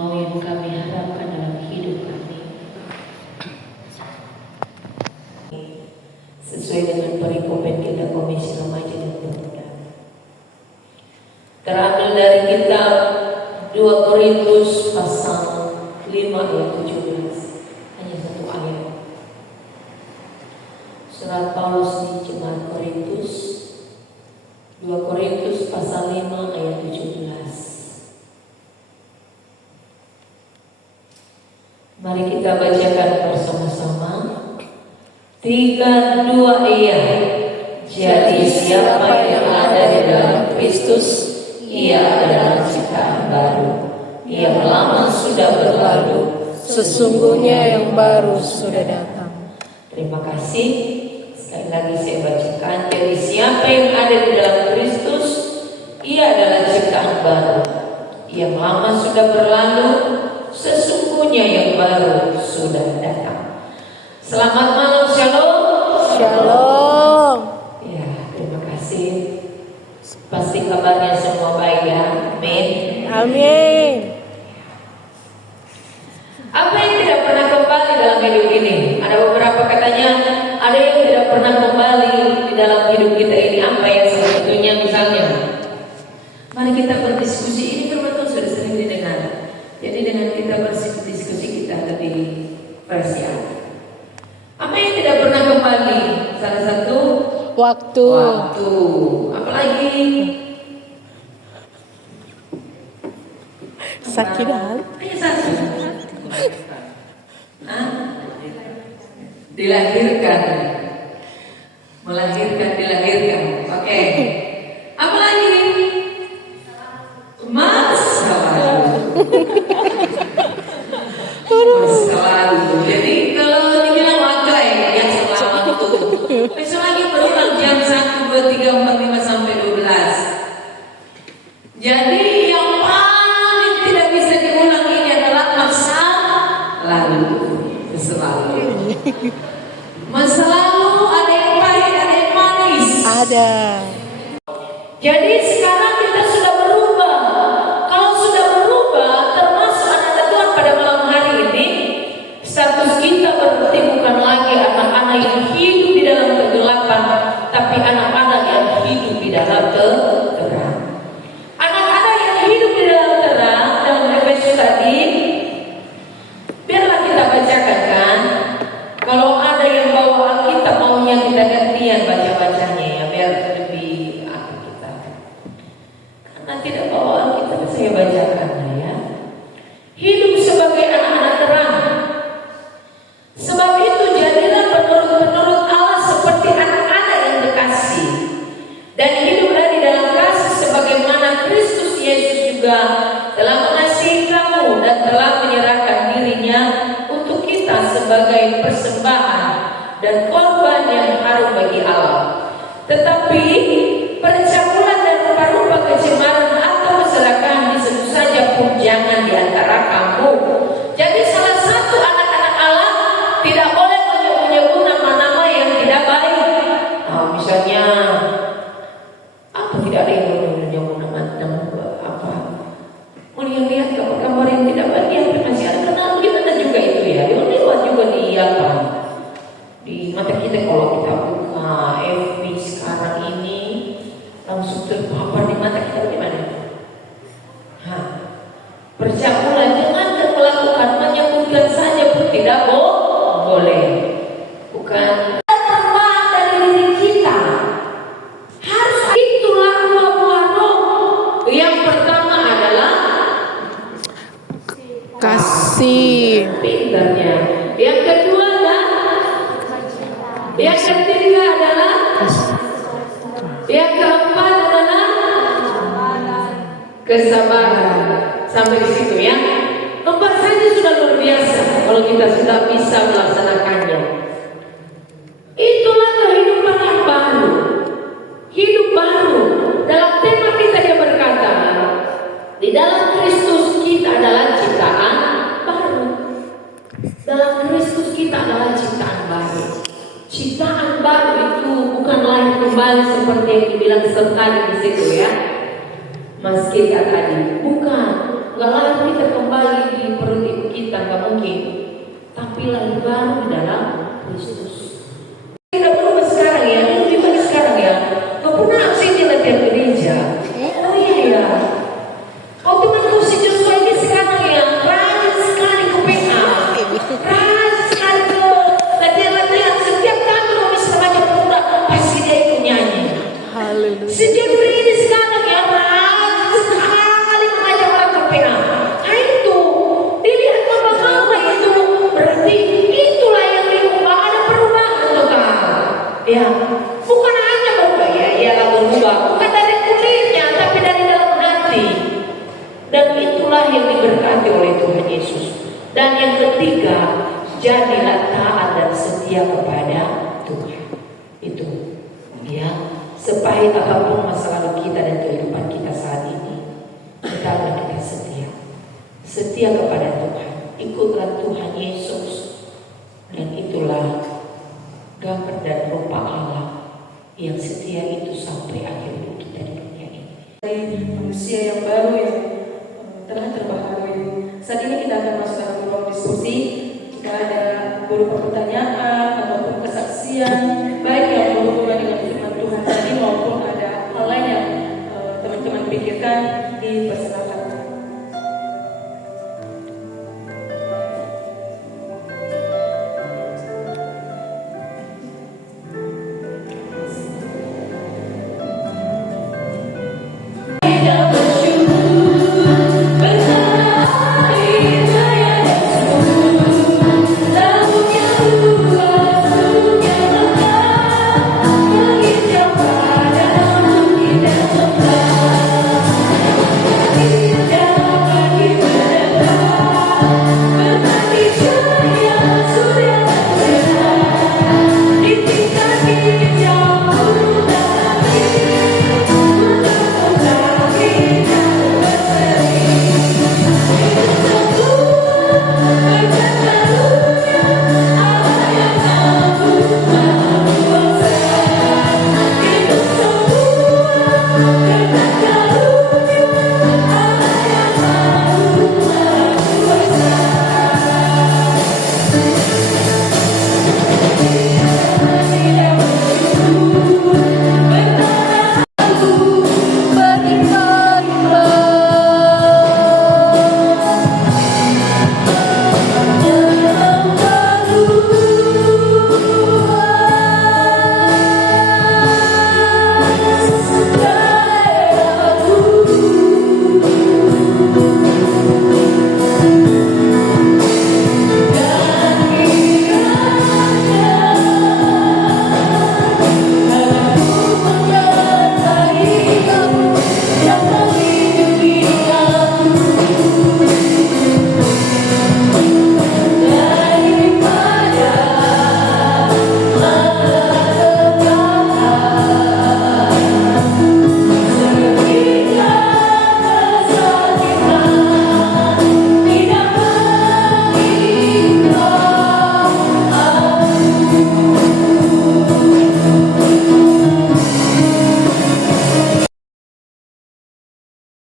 mau yang kami harapkan dalam hidup kami. Sesuai dengan perikopen kita Komisi Remaja dan Pemuda. Terambil dari kitab 2 Korintus pasal 5 ayat 17. Hanya satu ayat. Surat Paulus di Jemaat Korintus, 2 Korintus pasal 5 ayat 17. Mari kita bacakan bersama-sama. 3, 2, iya. Jadi siapa yang ada di dalam Kristus, ia adalah ciptaan baru. Yang lama sudah berlalu, sesungguhnya yang baru sudah datang. Terima kasih. Sekali lagi saya bacakan. Jadi siapa yang ada di dalam Kristus, ia adalah ciptaan baru. Yang lama sudah berlalu, sesungguhnya yang baru sudah datang. Selamat malam, shalom. Shalom. Ya, terima kasih. Pasti kabarnya semua baik ya. Amin. Amin. Apa yang tidak pernah kembali dalam hidup ini? Ada beberapa katanya, ada yang tidak pernah kembali di dalam hidup kita ini. Apa yang sebetulnya misalnya? Mari kita berdiskusi. Ini betul sudah sering didengar. Jadi dengan kita berdiskusi kita lebih fresh ya. Apa yang tidak pernah kembali? Salah satu Waktu. Apalagi Sakit hati. hanya satu. Dilahirkan. Melahirkan, dilahirkan. Oke. Apalagi? Masa lalu. Masa lalu. Jadi kalau dibilang waktu yang selama itu. Besok lagi berulang jam 1, 2, 3, 4, 5 sampai 12. Jadi yang paling tidak bisa diulang ini adalah masa lalu. Masa lalu ada yang pahit, ada yang manis. Ada. Jadi sekarang kita sudah berubah. Kalau sudah berubah, termasuk anak Tuhan pada malam hari ini, status kita berarti bukan lagi anak-anak yang hidup di dalam kegelapan, tapi anak-anak yang hidup di dalam terang. Anak-anak yang hidup di dalam terang, dalam Efesus tadi, biarlah kita bacakan kan. Kalau ada yang bawa Alkitab maunya kita gantian baca-bacanya ya, biar lebih kita. Karena tidak bawa Alkitab saya bacakan ya. Hidup sebagai anak-anak terang. Sebab itu jadilah penurut-penurut Allah seperti anak-anak yang dikasihi, dan hiduplah di dalam kasih sebagaimana Kristus Yesus juga telah mengasihi kamu dan telah menyerahkan dirinya untuk kita sebagai persembahan dan korban yang harum bagi Allah. Tetapi percabulan dan rupa-rupa kecemaran atau keserakahan disebut saja pun jangan di antara kamu. Jadi salah satu anak-anak Allah tidak boleh menyebut nama-nama yang tidak baik. Misalnya apa, tidak ada yang boleh menyebut nama apa. Mau lihat gambar yang tidak baik yang masih ada kenal gimana juga itu ya. Yang lewat juga di apa? Di mata kita kalau kita buka FB sekarang ini langsung terpapar di mata kita bagaimana? Percabulan jangan melakukan menyebutkan saja pun tidak boleh. Bukan pernah dari diri kita. Harus itulah buah-buah roh. Yang pertama adalah Kasih. pintarnya. Yang kedua adalah, yang ketiga adalah, yang keempat adalah kesabaran. Sampai di situ ya. Keempat saja sudah luar biasa kalau kita sudah bisa melaksanakannya. Itulah kehidupan yang baru. Hidup baru. Dalam tema kita dia berkata, di dalam Kristus kita adalah ciptaan baru. Dalam Kristus kita adalah ciptaan baru. Ciptaan baru itu bukan lahir kembali seperti yang dibilang tadi di situ ya, Mas kita tadi. Bukan. Gak lari kita kembali di perut ibu kita, gak mungkin. Tapi lahir baru di dalam Kristus. Kita berubah sekarang ya, ini lebih baik sekarang ya. Gak pernah absennya latihan gereja. Oh iya ya. Oh teman-teman si Joshua ini sekarang ya, rajin sekali ke PA. Rajin sekali ke latihan-latihan. Setiap kali mau bisa baca pemuda, pasti dia ikut nyanyi. Haleluya. Si Joshua ini sekarang ya, rajin sekali mengajak orang ke PA. Nah itu, dilihat mama-mama itu, berarti itulah yang diubah, ada perubahan tuh kan. Ya, bukan hanya berubah ya berubah, bukan dari kulitnya, tapi dari dalam hati. Dan itulah yang diberkati oleh Tuhan Yesus. Dan yang ketiga, jadilah taat dan setia kepada Tuhan. Itu, ya, sepahit apapun masa lalu kita dan kehidupan kita saat ini, tetaplah kita setia kepada Tuhan. Ikutlah Tuhan Yesus. Dan itulah gambar dan rupa Allah yang setia itu sampai akhir hidup kita di dunia ini. Manusia yang baru yang telah terbaharui. Saat ini kita akan masuk dalam ruang diskusi. Jika ada berupa pertanyaan ataupun kesaksian